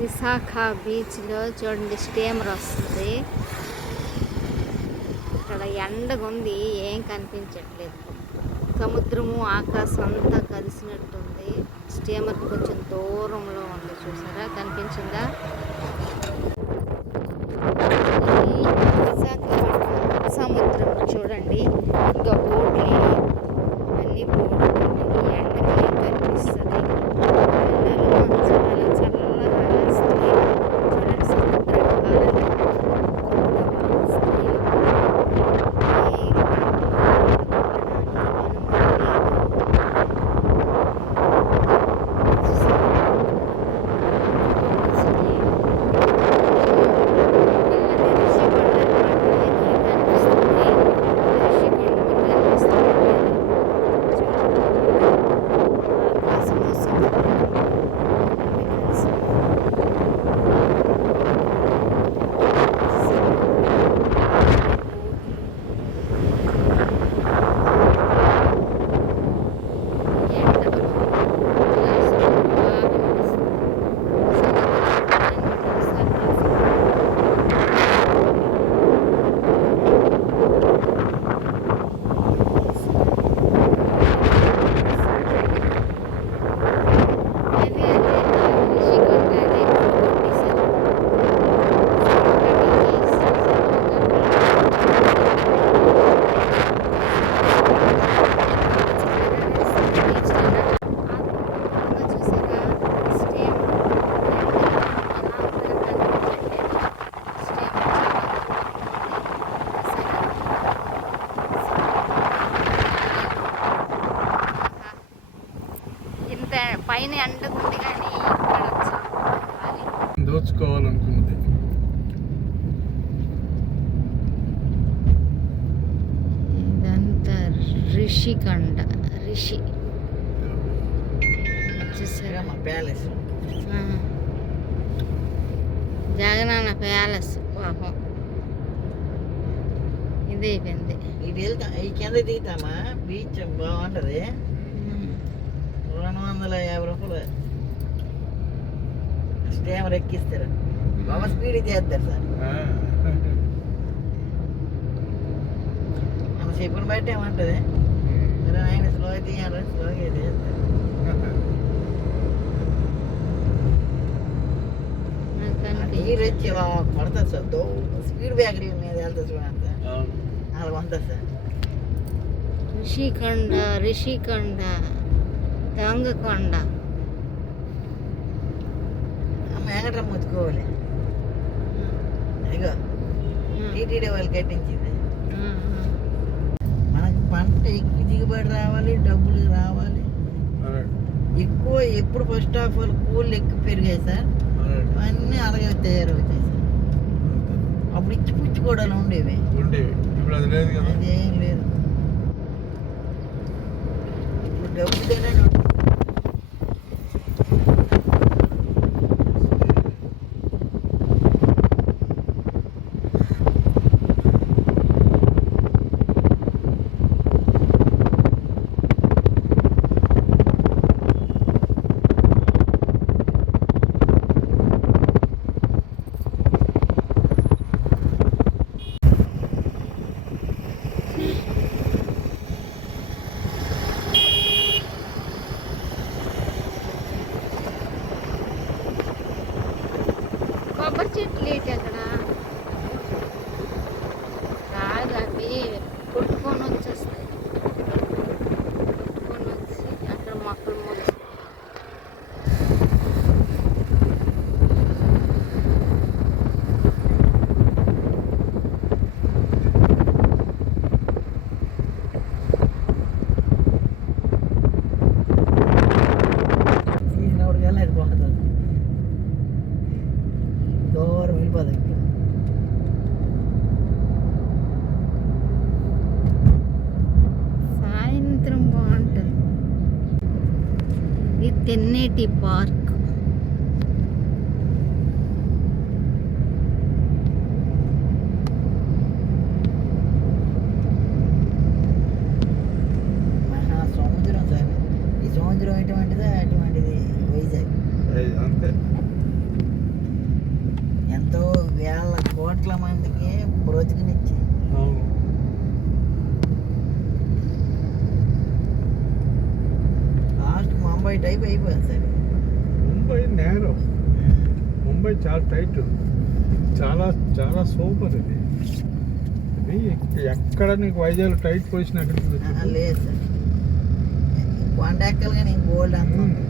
విశాఖ బీచ్లో చూడండి స్టీమర్ వస్తుంది. ఇక్కడ ఎండగా ఉంది, ఏం కనిపించట్లేదు. సముద్రము ఆకాశం అంతా కలిసినట్టుంది. స్టీమర్ కొంచెం దూరంలో ఉంది, చూసారా? కనిపించిందా? విశాఖపట్నం సముద్రం చూడండి. ఇంకా బోట్లు అన్ని బోట్లు ఎండకి ఏం కనిపిస్తుంది. పైన ఎండకుంది కానీ దోచుకోవాలనుకున్నది. ఇదంతా రిషికొండ. రిషి చూసారా? మా ప్యాలెస్, జగనన్న ప్యాలెస్. పాపం ఇది అయిపోయింది. ఇది వెళ్తా ఈ కింద దిగుతామా? బీచ్ బాగుంటది. 250 రూపాయలు స్టీమర్ ఎక్కిస్తారు. బాగా స్పీడ్ చేస్తారు సార్. మన చెప్పిన బయట ఏమంటది, ఆయన స్లోగా తీయాలి, స్లోగా చేస్తారు. నీరు వచ్చి పడుతుంది సార్. స్పీడ్ బ్రేకర్ మీద వెళ్తుంది చూడండి సార్. అలా ఉంటుంది సార్. రిషికొండ దొంగకొండ. వెంకటరమ్మ ముచ్చుకోవాలి. అదిగో టీటీడీ వాళ్ళు కట్టించింది. మనకు పంట ఎక్కువ దిగుబడి రావాలి, డబ్బులు రావాలి ఎక్కువ. ఎప్పుడు ఫస్ట్ ఆఫ్ ఆల్ కూళ్ళు ఎక్కువ పెరిగాయి సార్. అన్నీ అలాగే తయారవుతాయి సార్. అప్పుడు ఇచ్చి పుచ్చుకోవడాలు ఉండేవి, అదేం లేదు. ఇప్పుడు డబ్బులైనా కొబ్బరి చెట్లు ఏంటి అక్కడ? కాదు, అవి కొట్టుకొని వచ్చేస్తాయి. కొట్టుకొని వచ్చి అక్కడ మొక్కలు మొలిచి తీసినప్పటికల్లా అది బాగుంటుంది. దూరం వెళ్ళిపోతుంది. సాయంత్రం బాగుంటుంది. ఇది తెన్నేటి పార్క్. సముద్రం సార్. ఈ సముద్రం ఎటువంటిదో అటువంటిది వైజాగ్. అంతే. కోట్ల మందికి బ్రతికినిచ్చి అవును. లాస్ట్ ముంబై టైప్ అయిపోయింది సార్. ముంబై నేరో, ముంబై చాలా టైట్, చాలా చాలా సూపర్ ఇది. ఇది ఎక్కడ నీకు వైజాగ్ టైట్ పొజిషన్ ఎక్కడికి లేదు సార్, కొండ ఎక్కలు కానీ గోల్డ్ అంత ఉంది.